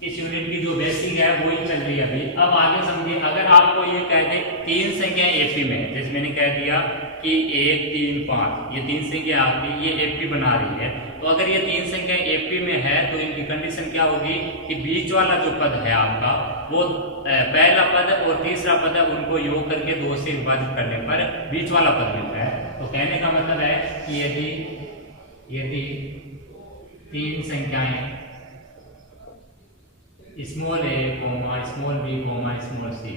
इस यूनिट की जो बेसिक है वो ही चल रही है अभी। अब आगे समझिए, अगर आपको ये कह दे तीन संख्याएं एपी में, जैसे मैंने कह दिया कि 1 3 5, ये तीन संख्या आपकी ये एपी बना रही है, तो अगर ये तीन संख्या एपी में है तो इनकी कंडीशन क्या होगी कि बीच वाला जो पद है आपका वो पहला पद और तीसरा पद है उनको योग करके 2 से विभाजित करने पर बीच वाला पद मिलता है। तो कहने का मतलब है कि यदि तीन संख्याएं small A comma small B comma small C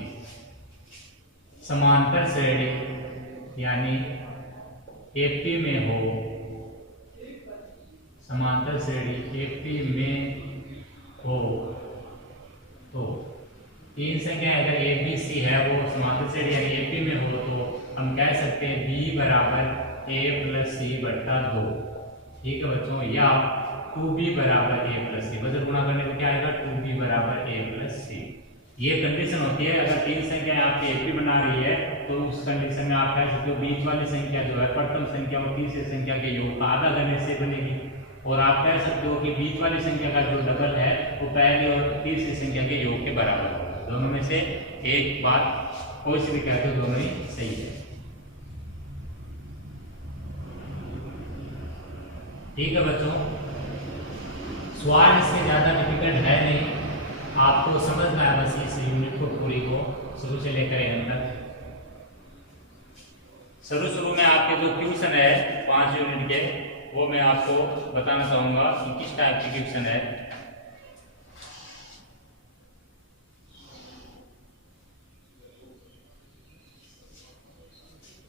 समांतर श्रेणी यानी एपी में हो, समांतर श्रेणी एपी में हो, तो तीन संख्या अगर ए बी सी है वो समांतर श्रेणी यानी एपी में हो तो हम कह सकते हैं बी बराबर ए प्लस सी बट्टा 2। ठीक है बच्चों, या 2b बराबर a प्लस सी, बदल गुणा करने पर क्या आएगा 2b बराबर a प्लस सी। ये कंडीशन होती है अगर तीन संख्या आपकी एपी बना रही है तो उस कंडीशन में आप कह सकते हो बीच वाली संख्या जो है प्रथम संख्या और तीसरी संख्या के योग का आधा करने से बनेगी, और आप कह सकते हो कि बीच वाली संख्या का जो डबल है वो पहली और तीसरी संख्या के योग के बराबर होगा। दोनों में से एक बात कोई से भी कहते हो, दोनों ही सही है। ठीक है बच्चों, सवाल इसमें ज़्यादा डिफिकल्ट है नहीं, आपको समझना है बस इस यूनिट को पूरी को शुरू से लेकर एंड तक। शुरू में आपके जो क्वेश्चन है 5 यूनिट के वो मैं आपको बताना चाहूँगा कि किस टाइप के क्वेश्चन है।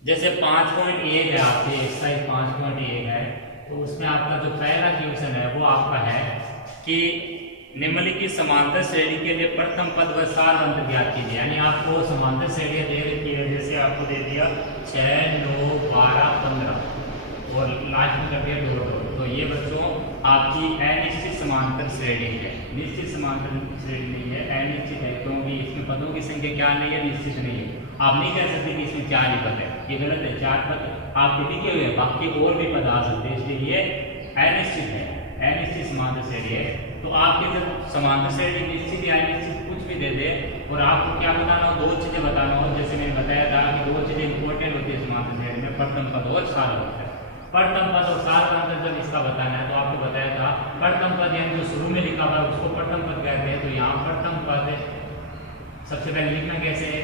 जैसे 5.1 है आपके एक्सरसाइज 5.1 है, तो उसमें आपका जो पहला क्वेश्चन है वो आपका है कि निम्नलिखित समांतर श्रेणी के लिए प्रथम पद व सार अंतर ज्ञात कीजिए। यानी आपको समांतर श्रेणी दे रखी है, जैसे आपको दे दिया 6 9 12 15 और लास्ट में कर दिया 2 2, तो ये बच्चों आपकी अनिश्चित समांतर श्रेणी है, निश्चित समांतर श्रेणी नहीं है, अनिश्चित है, क्योंकि इसमें पदों की संख्या क्या नहीं है, निश्चित नहीं है। आप नहीं कह सकते कि इसमें 4 ही पद है, ये गलत है। 4 पद आपके लिखे हुए हैं, बाकी और भी पद आ सकते हैं, इसलिए ये अनिश्चित है, अनिश्चित समांतर श्रेणी है। तो आपके जब समांतर श्रेणी निश्चित या अनिश्चित कुछ भी दे दे और आपको क्या बताना हो, 2 चीजें बताना हो, जैसे मैंने बताया था कि 2 चीजें इंपॉर्टेंट होती है समांतर श्रेणी में, प्रथम पद और सार अंतर। प्रथम पद और सार अंतर जब इसका बताना है तो आपको बताया था प्रथम पद यानी जो शुरू में लिखा हुआ है उसको प्रथम पद कहते हैं। तो यहाँ प्रथम पद सबसे पहले लिखना कैसे है,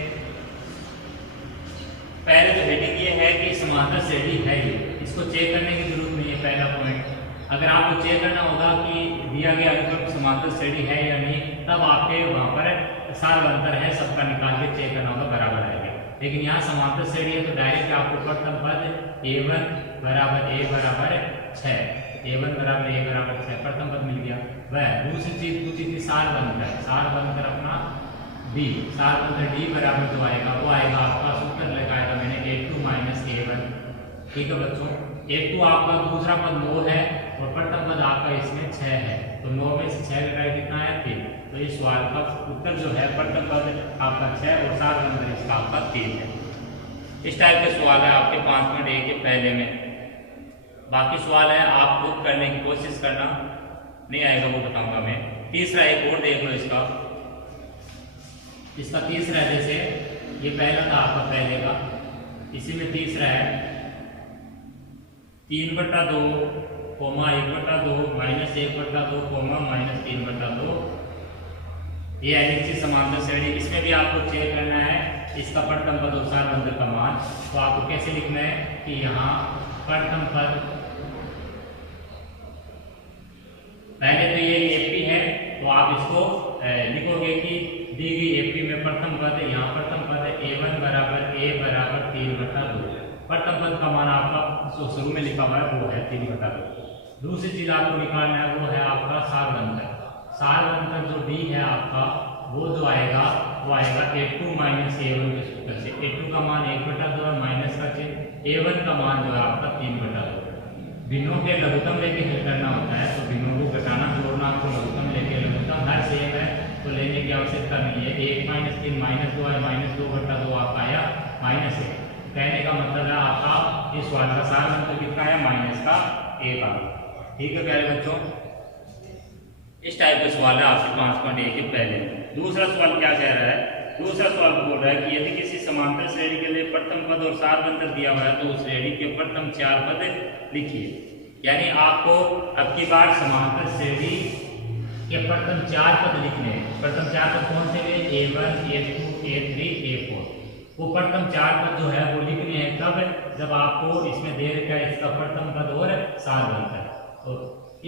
पहले तो हेडिंग ये है कि समांतर श्रेणी है, इसको चेक करने की जरूरत नहीं है। पहला पॉइंट अगर आपको चेक करना होगा कि दिया गया अनुक्रम समांतर श्रेणी है या नहीं, तब आपके वहां पर सार अंतर है सबका निकाल के चेक करना होगा, बराबर आएगा। लेकिन यहाँ समांतर श्रेणी है तो डायरेक्ट आपको प्रथम पद a1 बराबर a बराबर 6, a1 बराबर a बराबर 6 प्रथम पद मिल गया। वह दूसरी चीज पूछी थी सार बनकर, सार बनकर अपना d, सार बनकर d बराबर जो आएगा वो आएगा आपका सूत्र लगाया था मैंने a2 माइनस a1। ठीक है बच्चों, a2 आपका दूसरा पद 9 है और प्रथम पद आपका इसमें 6 है, तो 9 में से 6 घटाए कितना है 3। तो इस सवाल का उत्तर जो है प्रथम पद आपका 6 और सार बनकर इसका आपका 3 है। इस टाइप के सवाल है आपके 5.1 के पहले में। बाकी सवाल है आप खुद करने की कोशिश करना, नहीं आएगा वो बताऊंगा मैं। तीसरा एक और देख लो इसका तीसरा है, जैसे ये पहला था आपका पहले का, इसी में तीसरा है 3/2 कोमा 1/2 माइनस 1/2 कोमा माइनस 3/2। ये अनिश्चित समांतर श्रेणी, इसमें भी आपको चेक करना है इसका प्रथम पद और सार अंतर का मान। तो आपको कैसे लिखना है कि यहाँ प्रथम पद पहले तो ये एपी है तो आप इसको लिखोगे कि दी गई एपी में प्रथम पद है, यहाँ प्रथम पद है a1 बराबर a बराबर 3/2। प्रथम पद का मान आपका जो शुरू में लिखा हुआ है वो है 3/2। दूसरी चीज आपको निकालना है वो है आपका सार अंतर। सार अंतर जो d है आपका वो जो आएगा वो आएगा a2 माइनस a1 के सूत्र से। a2 का मान 1/2 है, माइनस का चिन्ह, a1 का मान जो है आपका 3/2। भिन्नों के लघुत्तम लेके हल करना होता है, तो भिन्नों को घटाना जोड़ना आपको लघुत्तम लेके, लघुत्तम हर सेम है तो लेने की आवश्यकता नहीं है। 1 माइनस 3 माइनस 2 है, माइनस 2/2 आपका आया माइनस 1। कहने का मतलब है आपका इस सवाल का सार अंतर कितना है, -1 का। ठीक है प्यारे बच्चों, इस टाइप का सवाल है आपके 5.1 के पहले। दूसरा सवाल क्या कह रहा है, दूसरा सवाल बोल रहा है कि यदि किसी समांतर श्रेणी के लिए प्रथम पद और सार अंतर दिया हुआ है तो उस श्रेणी के प्रथम 4 पद लिखिए। यानी आपको अब की बार समांतर श्रेणी के प्रथम 4 पद लिखने हैं। प्रथम 4 पद कौन से हैं? A1, A2, A3, A4। वो प्रथम 4 पद जो है वो लिखने हैं कब? जब आपको इसमें दे रखा है इसका प्रथम पद और सार अंतर। तो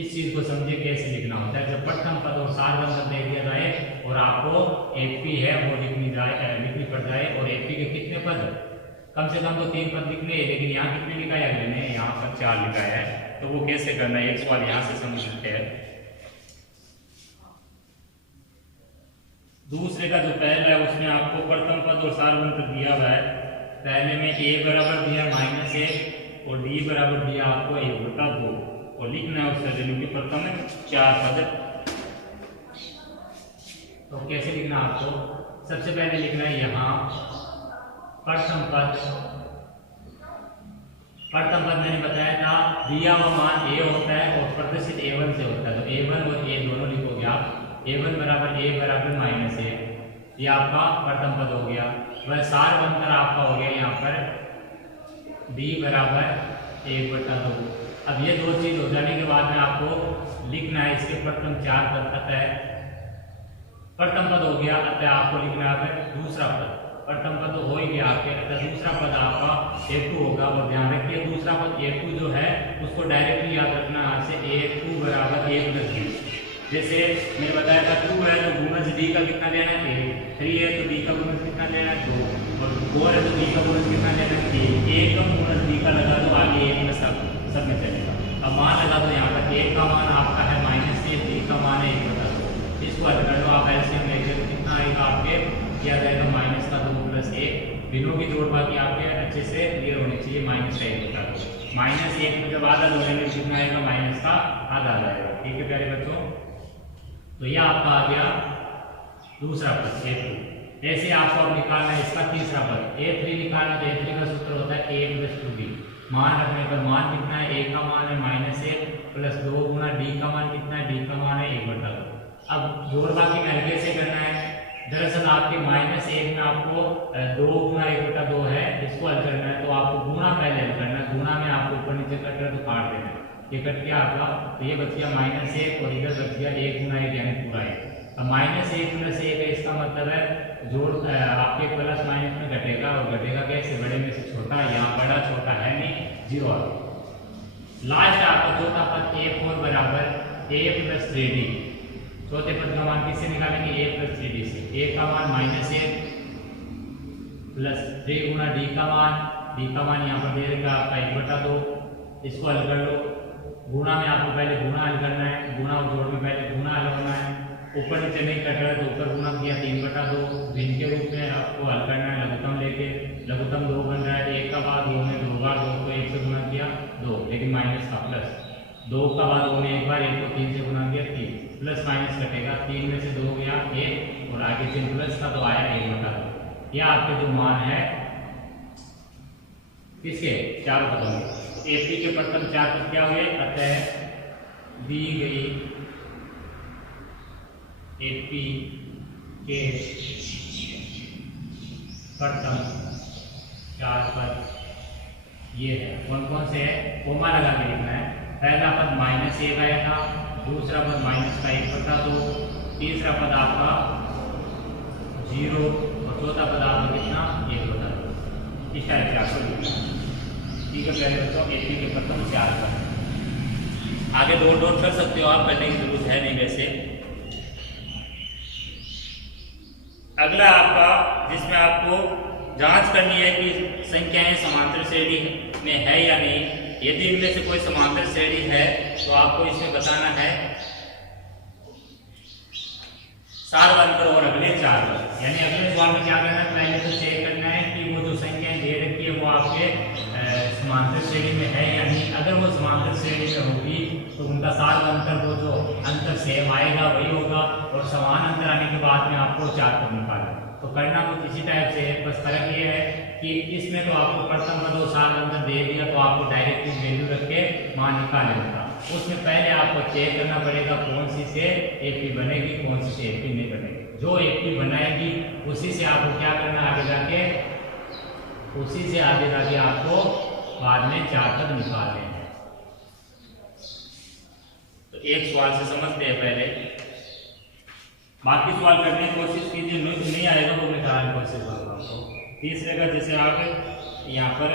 इस चीज को समझे कैसे लिखना होता है। जब प्रथम पद और सार अंतर दे दिया जाए और आपको एपी है वो लिखनी पड़ जाए, और एपी के कितने पद, कम से कम तो 3 पद लिखने हैं, लेकिन यहाँ कितने लिखा है अगले ने? यहाँ पर 4 लिखा है। तो वो कैसे करना है, एक सवाल यहाँ से समझ सकते हैं। दूसरे का जो पहला है उसमें आपको प्रथम पद और सार अंतर दिया हुआ है। पहले में a बराबर दिया -1 और d बराबर दिया आपको 1/2 और लिखना है उसका वैल्यू के प्रथम 4 पद। तो कैसे लिखना आपको? सबसे पहले लिखना है यहाँ प्रथम पद। प्रथम पद मैंने बताया था दिया हुआ मान a होता है और प्रदर्शित a1 से होता है। तो a1 और a दोनों लिखोगे आप। a1 बराबर a बराबर -1, ये आपका प्रथम पद हो गया। वह सार अंतर आपका हो गया यहाँ पर d बराबर 1/2। अब ये दो चीज हो जाने के बाद में आपको लिखना है इसके प्रथम 4 पद। अतः प्रथम पद हो गया, अतः आपको लिखना है दूसरा पद। प्रथम पद तो हो ही गया आपके, अतः दूसरा पद आपका a2 होगा। और ध्यान रखिए दूसरा पद a2 जो है उसको डायरेक्टली याद रखना यहाँ से a2 बराबर 1 + d। जैसे मैंने बताया था 2 है तो गुणज d का कितना लेना है? 3 है तो d का गुणज कितना लेना है? 2। और 4 है तो d का गुणज कितना लेना है? 3। 1 का गुणज d का लगा दो, आगे 1 में सब में चलेगा। अब मान लगा दो यहाँ पर a का मान आपका है -1, d का मान है 1/2। इसको हल कर लो आप, एलसीएम लेके कितना आएगा आपके? किया जाएगा -2 + 1। बिनों की जोड़ बाकी आपके अच्छे से क्लियर होनी चाहिए। -1/2 -1 में जब आधा जोड़ेंगे कितना आएगा? माइनस का आधा आ जाएगा। ठीक है प्यारे बच्चों, तो यह आपका आ गया दूसरा पद a2। ऐसे आपको अब निकालना है इसका तीसरा पद a3 निकालना। तो a3 का सूत्र होता है a + 2d। मान रखने पर मान कितना है? a का मान है -1 + 2 गुना d का मान कितना है? d का मान है 1/2। अब जोड़ बाकी में हल्के से करना है। दरअसल आपके -1 में आपको 2 गुना 1/2 है, इसको हल करना है। तो आपको गुणा पहले हल करना है। गुणा में आपको ऊपर नीचे कट रहा है तो काट देना है। ये कट गया आपका, तो ये बच गया -1 और इधर बच गया 1 गुना 1 यानी पूरा 1। अब -1 + 1 है, इसका मतलब है जोड़ आपके प्लस माइनस में घटेगा, और घटेगा कैसे? बड़े में से छोटा। यहाँ बड़ा छोटा है नहीं, 0 आ गया। लास्ट आपका चौथा पद a4 बराबर a + 3d। चौथे पद का मान किससे निकालेंगे? a + 3d से। a का मान -1 + 3 गुना d का मान यहाँ पर दे देगा आपका 1/2। इसको हल कर लो। गुणा में आपको पहले गुणा हल करना है, गुणा और जोड़ में पहले गुणा हल करना है। ऊपर नीचे नहीं कट रहा है तो ऊपर गुणा किया 3/2। भिन्न के रूप में आपको हल करना है लघुत्तम लेके। लघुत्तम 2 बन रहा है, 1 का बाद 2 में 2 बार 2 को 1 से गुणा किया 2, लेकिन माइनस का प्लस। 2 का बाद 2 में 1 बार 1 को 3 से गुणा किया 3, प्लस माइनस कटेगा। 3 में से 2 गया 1 और आगे 3 प्लस का तो आया 1/2। यह आपके जो मान है किसके? 4 पदों में। एपी के प्रथम 4 पद क्या हुए? अतः दी गई एपी के प्रथम 4 पद ये है। कौन कौन से है? कोमा लगा के लिखना है। पहला पद -1 आया था, दूसरा पद -1/2, तीसरा पद आपका 0 और चौथा पद आपका कितना? 1/2। इस टाइप से आपको लिखना है। ठीक है प्यारे बच्चों, एपी के प्रथम 4 पद। आगे नोट कर सकते हो आप, करने की जरूरत है नहीं वैसे। अगला आपका जिसमें आपको जांच करनी है कि संख्याएं समांतर श्रेणी में है या नहीं। यदि इनमें से कोई समांतर श्रेणी है तो आपको इसमें बताना है सार अंतर और अगले 4 पद। यानी अगले सवाल में क्या करना है? पहले तो चेक करना है कि वो जो संख्याएं दे रखी है वो आपके समांतर श्रेणी में है या नहीं। अगर वो समांतर श्रेणी में होगी तो उनका सार अंतर वो जो अंतर सेम आएगा वही होगा, और समान अंतर आने के बाद में आपको 4 पद निकालना। तो करना कुछ इसी टाइप से है, बस फर्क ये है कि इसमें तो आपको प्रथम पद और सार अंतर दे दिया तो आपको डायरेक्टली वैल्यू रख के मान निकाल लेना था। उसमें पहले आपको चेक करना पड़ेगा कौन सी से एपी बनेगी, कौन सी से एपी नहीं बनेगी। जो एपी बनाएगी उसी से आपको क्या करना आगे जाके, उसी से आगे जाके आपको बाद में 4 पद निकालने हैं। तो एक सवाल से समझते हैं पहले, बाकी सवाल करने की कोशिश कीजिए, नहीं आएगा तो मैं कराने की कोशिश करूँगा आपको। तीसरे का जैसे आप यहाँ पर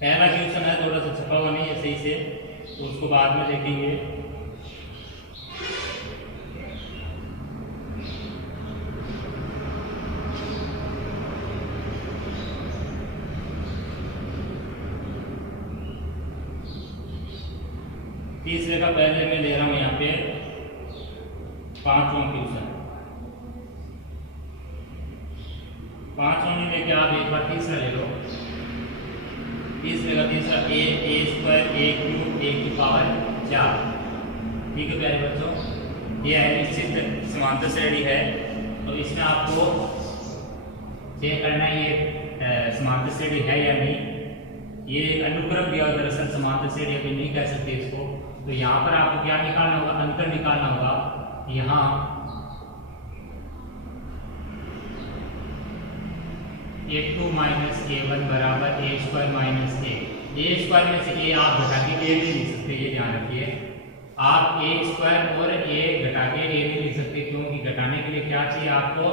पहला क्वेश्चन है, थोड़ा सा छपा हुआ नहीं है सही से, तो उसको बाद में देखेंगे। तीसरे का पहले मैं ले रहा हूं यहाँ पे 5वां क्वेश्चन। 5वां में लेके आप एक बार तीसरा ले लो। तीसरे का तीसरा ए स्क्वायर ए क्यूब ए की पावर 4। ठीक है प्यारे बच्चों, ये अनिश्चित समांतर श्रेणी है, तो इसमें आपको चेक करना है ये समांतर श्रेणी है या नहीं। ये एक अनुक्रम दिया दरअसल, समांतर श्रेणी अभी नहीं कह सकते इसको। तो यहाँ पर आपको क्या निकालना होगा, अंतर निकालना होगा। यहाँ A2 माइनस A1 बराबर ए स्क्वायर माइनस ए स्क्वायर में से ए आप घटा के ए नहीं लिख सकते, ये ध्यान रखिए। आप ए स्क्वायर और ए घटा के ए नहीं लिख सकते, क्योंकि घटाने के लिए क्या चाहिए आपको,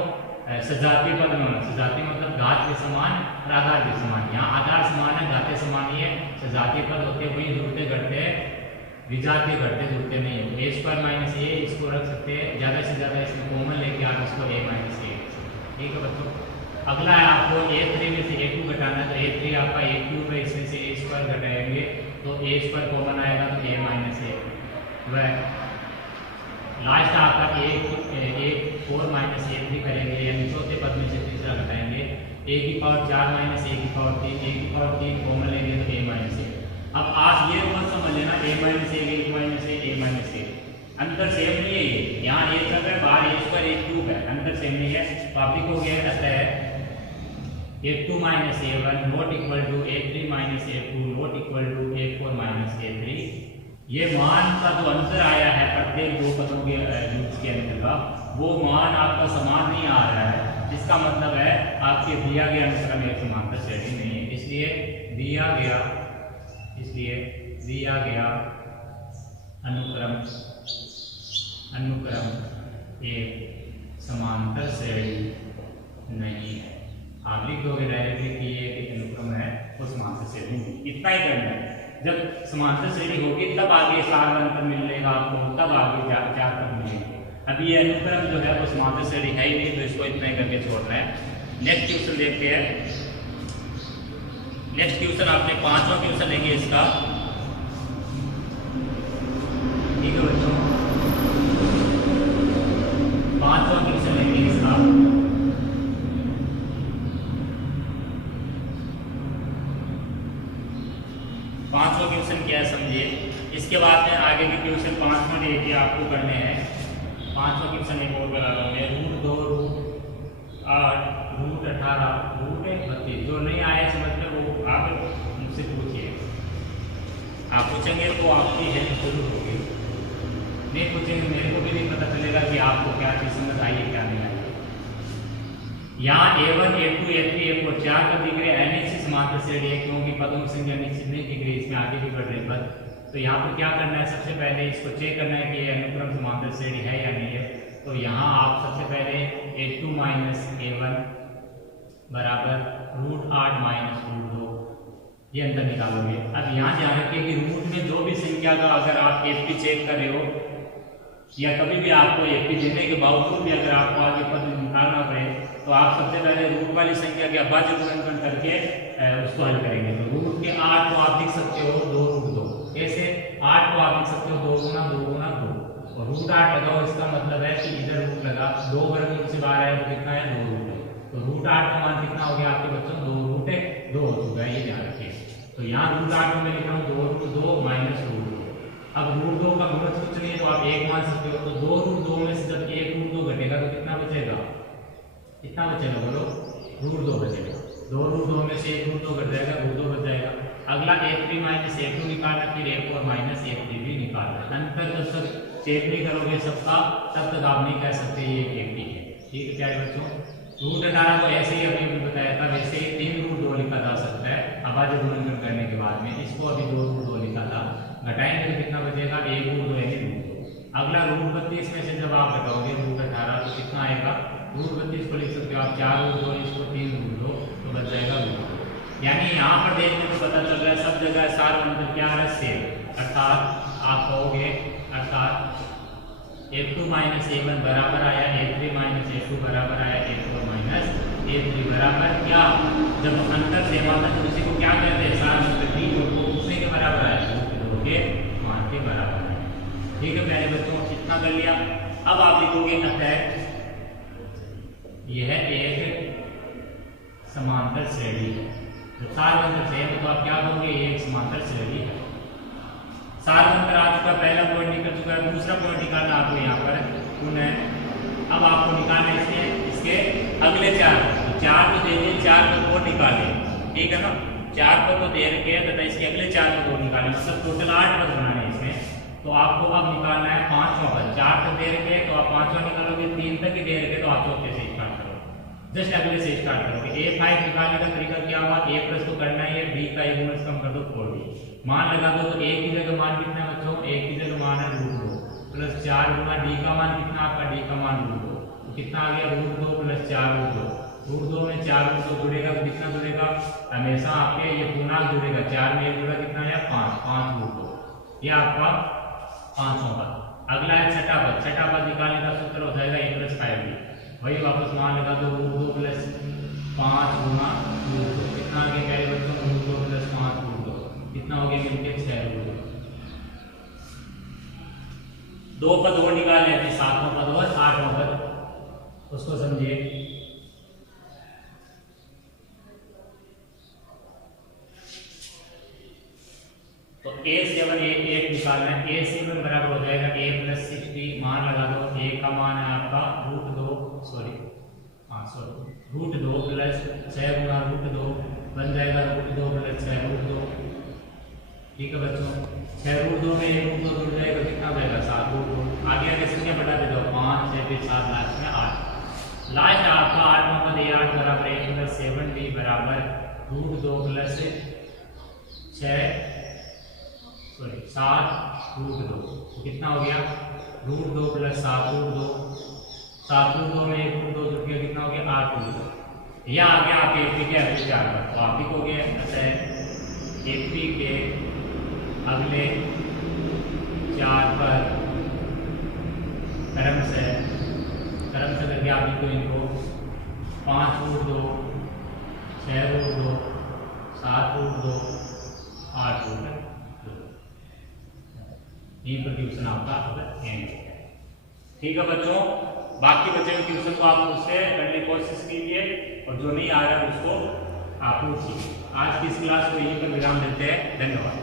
सजातीय पद में होना। सजातीय मतलब घात के समान और आधार के समान। यहाँ आधार समान है, घाते समान ही है। सजातीय पद होते वही जुड़ते घटते, विजातीय घटते जुड़ते नहीं है। ए स्क्वायर माइनस ए इसको रख सकते हैं, ज़्यादा से ज़्यादा इसमें कॉमन लेके आप इसको ए माइनस ए। ठीक है बच्चों, अगला है आपको A3 में से A2 घटाना है। तो A3 आपका A क्यूब है, इसमें से A स्क्वायर घटाएंगे तो A स्क्वायर कॉमन आएगा, तो A माइनस ए। वह लास्ट आपका A4 माइनस A3 करेंगे, यानी चौथे पद में से तीसरा घटाएंगे। A की पावर 4 माइनस A की पावर 3, A की पावर 3 कॉमन लेंगे तो A माइनस ए। अब आप ये मत समझ लेना A minus A A minus A A minus A, अंतर सेम नहीं है। ये यहाँ A सब है, बाहर A स्क्वायर A क्यूब है, अंतर सेम नहीं है। तो आप लिखोगे अतः A2 minus A1 not equal to A3 minus A2 not equal to A4 minus A3। ये मान का जो अंतर आया है प्रत्येक दो पदों के रूट्स के अंतर का, वो मान आपका समान नहीं आ रहा है। इसका मतलब है आपके दिया गया अनुक्रम एक समांतर श्रेणी नहीं है। इसलिए दिया गया अनुक्रम एक समांतर श्रेणी नहीं है। आप लिख दोगे डायरेक्टली कि ये एक अनुक्रम है, वो समांतर श्रेणी नहीं। इतना ही करना है। जब समांतर श्रेणी होगी तब आगे सार अंतर मिलेगा आपको, तब आगे चार तक मिलेंगे। अभी ये अनुक्रम जो है वो समांतर श्रेणी है ही नहीं, तो इसको इतना ही करके छोड़ना है। नेक्स्ट क्वेश्चन देखते हैं। नेक्स्ट क्वेश्चन आपने 5वां क्वेश्चन लेंगे इसका। ठीक है बच्चों, 5वां क्वेश्चन लेंगे इसका। पांचवा क्वेश्चन क्या है समझिए। इसके बाद में आगे के क्वेश्चन 5वां देखिए आपको करने हैं। 5वां क्वेश्चन एक और बना रहा हूँ मैं, √2 √8 √18 √32। जो नहीं आया समझ में वो आप मुझसे पूछिए। आप पूछेंगे तो आपकी हेल्प जरूर होगी, नहीं पूछेंगे मेरे को भी नहीं पता चलेगा कि आपको क्या चीज़ समझ आई है क्या नहीं आई। यहाँ A1 A2 A3 A4 4 पद दिख रहे हैं, अनिश्चित समांतर श्रेणी है, क्योंकि पदों की संख्या निश्चित नहीं दिख रही, इसमें आगे भी बढ़ रहे पद। तो यहाँ पर क्या करना है, सबसे पहले इसको चेक करना है कि ये अनुक्रम समांतर श्रेणी है या नहीं है। तो यहाँ आप सबसे पहले A2 माइनस A1 बराबर √8 माइनस √2 ये अंतर निकालोगे। अब यहाँ ध्यान रखिए कि रूट में जो भी संख्या का अगर आप एपी चेक कर रहे हो, या कभी भी आपको एपी देने के बावजूद भी अगर आपको आगे पद निकालना पड़े, तो आप सबसे पहले रूट वाली संख्या के अभाज्य गुणनखंड करके उसको हल करेंगे। तो रूट के 8 को आप लिख सकते हो 2 √2। कैसे 8 को आप लिख सकते हो 2 गुना 2 गुना 2, और √8 लगाओ, इसका मतलब है कि इधर रूट लगा, 2 वर्गमूल से बाहर आया तो कितना है 2 रूट है। तो √8 का मान कितना हो गया आपके बच्चों, 2 हो चुका है, ये ध्यान रखिए। तो यहाँ √8 में मैं लिख रहा हूँ 2 माइनस √2। अब √2 का गुणज कुछ नहीं है तो आप 1 मान सकते हो। तो 2 √2 में से जब 1 √2 घटेगा तो कितना बचेगा, कितना बचेगा बोलो, √2 बचेगा। 2 √2 में से 1 √2 घट जाएगा, √2 बच जाएगा। अगला a3 माइनस a2 निकालना, फिर a4 माइनस a3 भी निकालना। अंतर जब तक चेक नहीं करोगे सबका तब तक आप नहीं कह सकते ये एक ही है। ठीक है प्यारे बच्चों, रूट 18 को ऐसे ही अभी बताया था, वैसे ही 3 रूट 2 लिखा जा सकता है अभाज्य गुणनखंड करने के बाद में। इसको अभी 2 रूट 2 लिखा था, घटाएंगे तो कितना बचेगा 1 रूट 2 यानी रूट 2। अगला रूट 32 में से जब आप घटाओगे रूट 18 तो कितना आएगा, रूट 32 को लिख सकते हो आप 4 रूट 2, इसको 3 रूट 2 तो बच जाएगा रूट 2। यानी यहाँ पर देखने को पता चल रहा है सब जगह सार मतलब क्या है सेम, अर्थात आप कहोगे अर्थात a2 माइनस a1 बराबर आया a3 माइनस a2 बराबर आया a4 माइनस a3 बराबर क्या, जब अंतर सेम आता है तो उसी को क्या कहते हैं सार मतलब ठीक है, वो दूसरे के बराबर आया रूट 2 के मान के बराबर है। ठीक है प्यारे बच्चों, इतना कर लिया। अब आप लिखोगे अतः यह एक समांतर श्रेणी है। जब सारवंतर सेम तो आप क्या कहोगे ये एक समांतर श्रेणी है। सारवंतर आ चुका, पहला पॉइंट निकल चुका है, दूसरा पॉइंट निकालना आपको यहाँ पर पुनः। अब आपको निकालना है इसके अगले 4 तो दे दिए, 4 को 2 निकाले, ठीक है ना, 4 को तो दे रखे तथा इसके अगले 4 को 2 निकाले, मतलब टोटल 8 पद बनाने हैं इसमें। तो आपको अब निकालना है 5वां पद। 4 तक दे रखे तो आप 5वां निकालोगे, 3 तक ही दे रखे तो आप चौथे से स्टार्ट करोगे, जस्ट अगले से स्टार्ट करोगे। a5 निकालने का तरीका क्या हुआ, a प्लस तो करना ही है, b का एक गुणज कम कर दो 4b, मान लगा दो तो a की जगह मान कितना है बच्चों, a की जगह मान है रूट 2 प्लस 4 गुना d का मान कितना आपका, d का मान रूट 2, तो कितना आ गया रूट 2 प्लस 4 रूट 2, रूट 2 में 4 रूट 2 जुड़ेगा तो कितना जुड़ेगा, हमेशा आपके ये पूर्णांक जुड़ेगा, 4 में 1 जुड़ा कितना है 5 रूट 2, ये आपका 5वां पद। अगला है छठा पद। छठा पद निकालने का सूत्र हो जाएगा a प्लस 5b, वही वापस मान लगा दो रूट 2 प्लस 5 गुना रूट 2, कितना आ गया प्यारे बच्चों, रूट 2 प्लस 5 रूट 2, कितना हो गया मिलके 6 रूट 2। 2 पद और निकालने हैं, 7वां पद और 8वां पद, उसको समझिए। तो a7 a8 निकालना है, a7 बराबर हो जाएगा a प्लस 60, मान लगा दो, a का मान है आपका रूट 2 प्लस 6 गुना रूट 2 बन जाएगा रूट 2 प्लस 6 रूट 2। ठीक है बच्चों, 6 रूट 2 में 1 रूट 2 जुड़ जाएगा, कितना जाएगा 7 रूट 2। आगे आगे संख्या बढ़ा दे दो, 5 6 फिर 7, लास्ट में 8। लास्ट आपका 8वां पद a8 बराबर a प्लस 7b बराबर रूट 2 प्लस 7 रूट 2, तो कितना हो गया रूट 2 प्लस 7 रूट 2, 7 रूट 2 में 1 रूट 2 जुड़ गया, कितना हो गया 8 रूट 2। यह आ गया आपके एपी के अगले 4 पर, तो आप लिखोगे एपी के अगले 4 पर क्रम से करके आप लिखो इनको 5 रूट 2, 6 रूट 2, 7 रूट 2, 8 रूट 2। ये पर ट्यूशन आपका अब एंड हो गया। ठीक है बच्चों, बाकी बचे हुए ट्यूशन को आप उससे करने की कोशिश कीजिए और जो नहीं आ रहा है उसको आप पूछिए। आज की इस क्लास को यहीं पर विराम देते हैं। धन्यवाद।